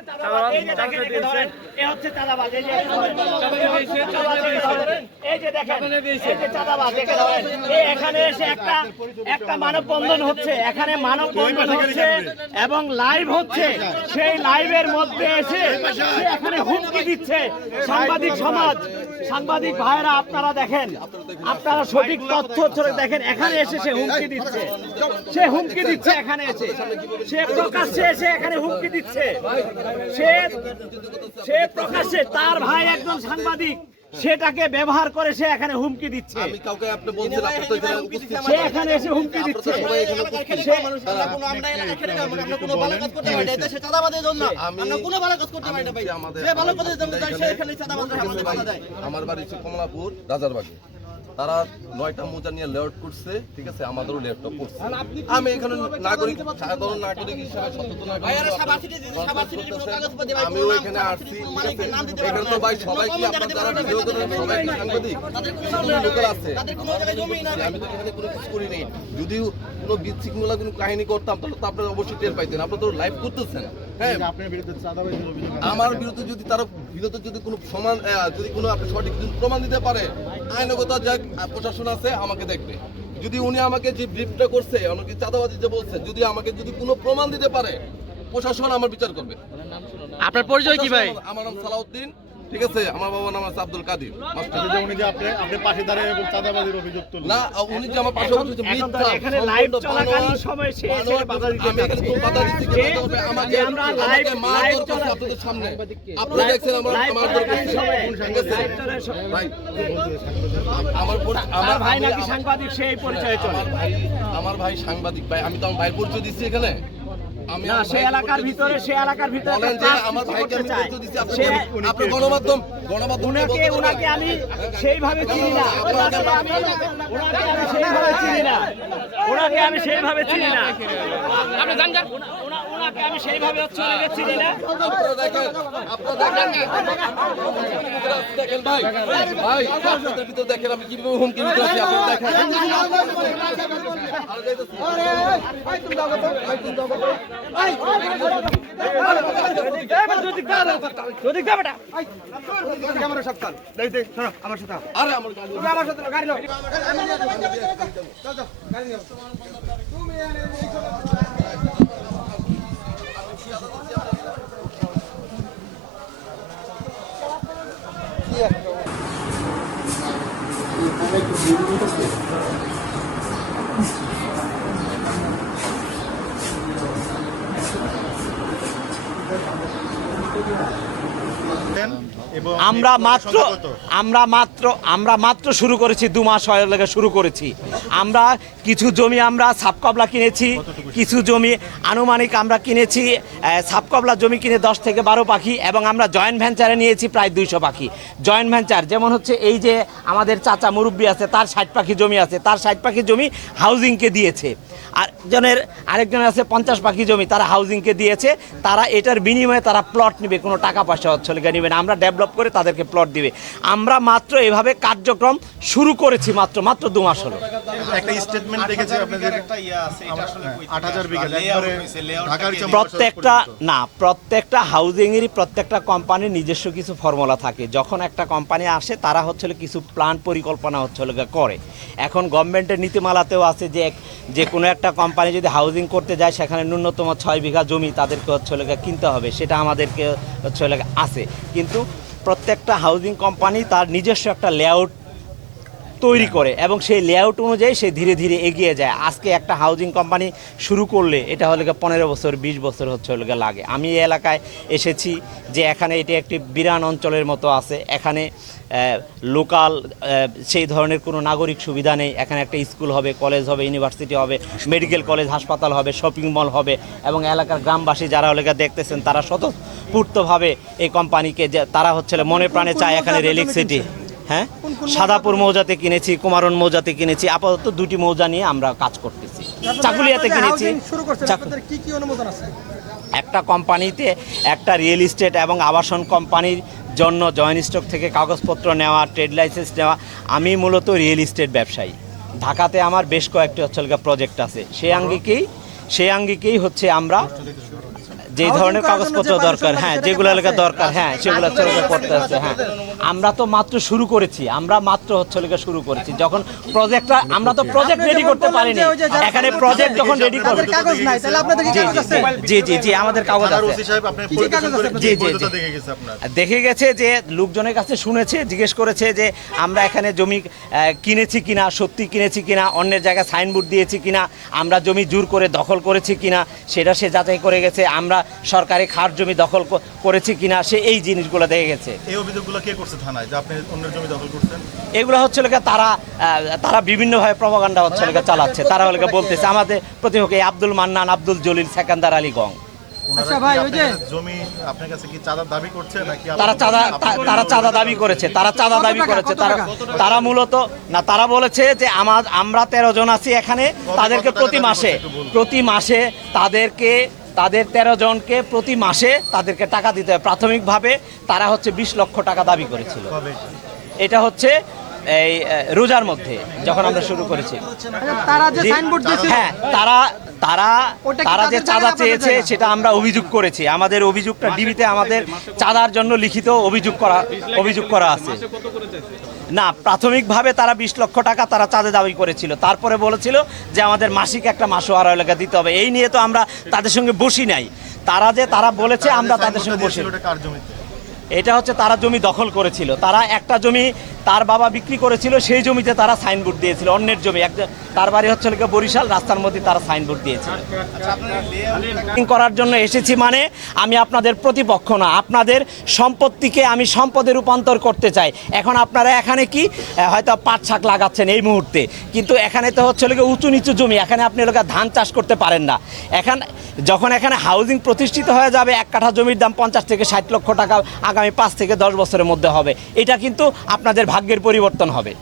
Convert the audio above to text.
চাঁদাবাজ এই যে দেখেন ধরেন এ হচ্ছে চাঁদাবাজ এই যে। এই যে দেখেন এই যে চাঁদাবাজ একে ধরেন এই এখানে এসে একটা একটা মানববন্ধন হচ্ছে এখানে মানববন্ধন হচ্ছে এবং লাইভ হচ্ছে সেই লাইভের মধ্যে এসে এখানে হুমকি দিচ্ছে সাংবাদিক সমাজ। সাংবাদিক ভাইরা আপনারা দেখেন আপনারা সঠিক তথ্য দেখেন এখানে এসে সে হুমকি দিচ্ছে। সে হুমকি দিচ্ছে এখানে এসে। সে প্রকাশ্যে এসে এখানে হুমকি দিচ্ছে। সে সে প্রকাশ্যে তার ভাই একজন সাংবাদিক। সেটাকে ব্যবহার করে সে এখানে হুমকি দিচ্ছে। আমি কাউকে আপনি বলছেন আপনি তো এখানে উপস্থিত সে এখানে এসে হুমকি দিচ্ছে। সবাই এখানে উপস্থিত সে আমার বাড়ি হচ্ছে কমলাপুর রাজারবাগে। তারা নয়টা মোজা নিয়ে লেআউট করছে ঠিক আছে? আমাদেরও ল্যাপটপ করছে। আমি এখানে নাগরিক সাধারণ নাগরিক হিসাবে সচেতন নাগরিক আমিও এখানে আসছি। এখানে তো ভাই সবাই কি আপনার যারা ভিডিও করেন? সবাই কি সাংবাদিক? লোকাল আছে। আমি তো এখানে কোনো কিছু করি নেই। যদি কোনো বিচ্ছিকমূলক কোনো কাহিনী করতাম তাহলে তো আপনারা অবশ্যই টের পাইতেন। আপনারা তো লাইভ করতেছেন। হ্যাঁ। আমার বিরুদ্ধে যদি তার বিরুদ্ধে যদি কোনো সমান যদি কোনো আপনি সঠিক প্রমাণ দিতে পারে আইনগত যাক প্রশাসন আছে আমাকে দেখবে। যদি উনি আমাকে যে ব্রিফটা করছে আমাকে চাঁদাবাজি যে বলছে যদি আমাকে যদি কোনো প্রমাণ দিতে পারে প্রশাসন আমার বিচার করবে। আপনার পরিচয় কি ভাই? আমার নাম সালাউদ্দিন। ঠিক আছে আমার বাবার নাম আছে আব্দুল কাদির মাস্টার উনি যে আপনি আপনি পাশে দাঁড়িয়ে এবং চাঁদাবাজির অভিযোগ তুললেন। না উনি যে আমার পাশে মিথ্যা। এখানে লাইভ চলাকালীন সময় সে এসে বাধা দিতে আমি এখানে চাচ্ছে। বাধা দিচ্ছি যে- আমাকে আমরা আমাকে live- মারধর live করছে চলা- আপনাদের সামনে। আপনারা দেখছেন আমার ঠিক আছে? ভাই, আমার ভাই নাকি সাংবাদিক সেই পরিচয় চলে। আমার ভাই আমার ভাই সাংবাদিক। ভাই আমি তো আমার ভাইয়ের পরিচয় দিচ্ছি এখানে। না সেই এলাকার ভিতরে সেই এলাকার ভিতরে বলেন যে আমার ভাইকে আমি চায়। দিছি আপনি আপনি গণমাধ্যম গণমাধ্যম উনাকে উনাকে আমি সেইভাবে চিনি না। উনাকে আমি সেইভাবে চিনি না। উনাকে আমি সেইভাবে চিনি না। আপনি জান ওনাকে আমি সেইভাবে ওনাকে চিনি না আপনারা দেখেন আপনারা দেখেন ভাই ভাই আপনাদের ভিতরে দেখেন আমি কীভাবে হুমকি দিতে আছি আপনারা দেখেন আর যাইতেছি। আরে আমার গাড়ি এবং আমরা মাত্র আমরা মাত্র আমরা মাত্র শুরু করেছি দু মাস হয়ে লেগে শুরু করেছি। আমরা কিছু জমি আমরা সাবকবলা কিনেছি কিছু জমি আনুমানিক আমরা কিনেছি আহ, সাবকবলা জমি কিনে দশ থেকে বারো পাখি এবং আমরা জয়েন্ট ভেঞ্চারে নিয়েছি প্রায় দুইশো পাখি। জয়েন্ট ভেঞ্চার যেমন হচ্ছে এই যে আমাদের চাচা মুরব্বী আছে তার ষাট পাখি জমি আছে তার ষাট পাখি জমি হাউজিংকে দিয়েছে। আর জনের আরেকজনের আছে পঞ্চাশ পাখি জমি তারা হাউজিংকে দিয়েছে। তারা এটার বিনিময়ে তারা প্লট নেবে কোনো টাকা পয়সা হচ্ছে নেবে না। আমরা ডেভেলপ করে তাদেরকে প্লট দিবে। আমরা মাত্র এভাবে কার্যক্রম শুরু করেছি মাত্র মাত্র দু মাস হলো। চেয়ে প্রত্যেকটা না প্রত্যেকটা হাউজিংয়েরই প্রত্যেকটা কোম্পানির নিজস্ব কিছু ফর্মুলা থাকে। যখন একটা কোম্পানি আসে তারা হচ্ছে হলো কিছু প্ল্যান পরিকল্পনা হচ্ছে হলো গিয়ে করে। এখন গভর্নমেন্টের নীতিমালাতেও আছে যে যে কোনো একটা কোম্পানি যদি হাউজিং করতে যায় সেখানে ন্যূনতম ছয় বিঘা জমি তাদেরকে হচ্ছে কিনতে হবে সেটা আমাদেরকে হচ্ছে আছে। কিন্তু প্রত্যেকটা হাউজিং কোম্পানি তার নিজস্ব একটা লেআউট তৈরি করে এবং সেই লেআউট অনুযায়ী সে ধীরে ধীরে এগিয়ে যায়। আজকে একটা হাউজিং কোম্পানি শুরু করলে এটা হলে পনেরো বছর বিশ বছর হচ্ছে হলে লাগে। আমি এই এলাকায় এসেছি যে এখানে এটি একটি বিরান অঞ্চলের মতো আছে। এখানে লোকাল সেই ধরনের কোনো নাগরিক সুবিধা নেই। এখানে একটা স্কুল হবে কলেজ হবে ইউনিভার্সিটি হবে মেডিকেল কলেজ হাসপাতাল হবে শপিং মল হবে এবং এলাকার গ্রামবাসী যারা হলে দেখতেছেন তারা স্বতঃস্ফূর্তভাবে এই কোম্পানিকে যে তারা হচ্ছে মনে প্রাণে চায় এখানে রেলিক সিটি হ্যাঁ? সাদাপুর মৌজাতে কিনেছি কুমারন মৌজাতে কিনেছি আপাতত দুটি মৌজা নিয়ে আমরা কাজ করতেছি। চাকুলিয়াতে কিনেছি। কি কি অনুমোদন আছে? একটা কোম্পানিতে একটা রিয়েল ইস্টেট এবং আবাসন কোম্পানির জন্য জয়েন্ট স্টক থেকে কাগজপত্র নেওয়া ট্রেড লাইসেন্স নেওয়া। আমি মূলত রিয়েল ইস্টেট ব্যবসায়ী। ঢাকাতে আমার বেশ কয়েকটি হচ্ছে প্রজেক্ট আছে। সেই আঙ্গিকেই সেই আঙ্গিকেই হচ্ছে আমরা যে ধরনের কাগজপত্র দরকার হ্যাঁ যেগুলো এলাকা দরকার হ্যাঁ সেগুলো হচ্ছে করতে হচ্ছে হ্যাঁ। আমরা তো মাত্র শুরু করেছি আমরা মাত্র হচ্ছে লেগে শুরু করেছি। যখন প্রজেক্টটা আমরা তো প্রজেক্ট রেডি করতে পারিনি এখানে প্রজেক্ট যখন রেডি করব কাগজ নাই তাহলে আপনাদের কাগজ আছে? জি জি জি আমাদের কাগজ আছে। ওসি সাহেব আপনি কি কাগজ আছে জি, জি, দেখে গেছে আপনার? দেখে গেছে যে লোকজনের কাছে শুনেছে জিজ্ঞেস করেছে যে আমরা এখানে জমি আহ, কিনেছি কিনা সত্যি কিনেছি কিনা অন্যের জায়গায় সাইনবোর্ড দিয়েছি কিনা আমরা জমি জোর করে দখল করেছি কিনা সেটা সে যাচাই করে গেছে আমরা সরকারি খার জমি দখল করেছি কিনা সে এই জিনিসগুলো দেখে গেছে। এই অভিযোগগুলো কে করছে থানায় যে আপনি অন্যের জমি দখল করছেন? এগুলো হচ্ছে লোকে তারা আহ, তারা বিভিন্নভাবে প্রভাকাণ্ডা হচ্ছে লোকে চালাচ্ছে। তারা হলে বলতেছে আমাদের প্রতিপক্ষ এই আব্দুল মান্নান আব্দুল জলিল সেকান্দার আলী গং। আচ্ছা কি ভাই, ওই আপনার যে- কাছে জমি আপনার কাছে কি চাঁদার দাবি করছে নাকি তারা চাঁদা তারা চাঁদা দাবি করেছে তারা চাঁদা দাবি করেছে তারা তারা মূলত না তারা বলেছে যে আমার আমরা তেরো জন আছি এখানে তাদেরকে প্রতি মাসে। প্রতি মাসে তাদেরকে তাদের তেরো জনকে প্রতি মাসে তাদেরকে টাকা দিতে হবে প্রাথমিকভাবে তারা হচ্ছে বিশ লক্ষ টাকা দাবি করেছিল। এটা হচ্ছে এই রোজার মধ্যে যখন আমরা শুরু করেছি। আচ্ছা, তারা যে জি, সাইনবোর্ড দিয়েছিল? হ্যাঁ তারা তারা তারা যে চাঁদা চেয়েছে সেটা আমরা অভিযোগ করেছি। আমাদের অভিযোগটা ডিবিতে আমাদের চাঁদার জন্য লিখিত অভিযোগ করা অভিযোগ করা আছে। না, প্রাথমিকভাবে তারা বিশ লক্ষ টাকা তারা চাঁদে দাবি করেছিল। তারপরে বলেছিল যে আমাদের মাসিক একটা মাসো আড়াই এলাকা দিতে হবে। এই নিয়ে তো আমরা তাদের সঙ্গে বসি নাই। তারা যে, তারা বলেছে, আমরা তাদের সঙ্গে বসি এটা হচ্ছে তারা জমি দখল করেছিল। তারা একটা জমি তার বাবা বিক্রি করেছিল সেই জমিতে তারা সাইনবোর্ড দিয়েছিল অন্যের জমি। একটা তার বাড়ি হচ্ছে বরিশাল রাস্তার মধ্যে তারা সাইনবোর্ড দিয়েছিল। করার জন্য এসেছি মানে আমি আপনাদের প্রতিপক্ষ না আপনাদের সম্পত্তিকে আমি সম্পদে রূপান্তর করতে চাই। এখন আপনারা এখানে কি হয়তো পাট শাক লাগাচ্ছেন এই মুহূর্তে কিন্তু এখানে তো হচ্ছে লোকে উঁচু নিচু জমি এখানে আপনি লোকে ধান চাষ করতে পারেন না। এখন যখন এখানে হাউজিং প্রতিষ্ঠিত হয়ে যাবে এক কাঠা জমির দাম পঞ্চাশ থেকে ষাট লক্ষ টাকা আগামী পাঁচ থেকে দশ বছরের মধ্যে হবে। এটা কিন্তু আপনাদের ভাগ্যের পরিবর্তন হবে।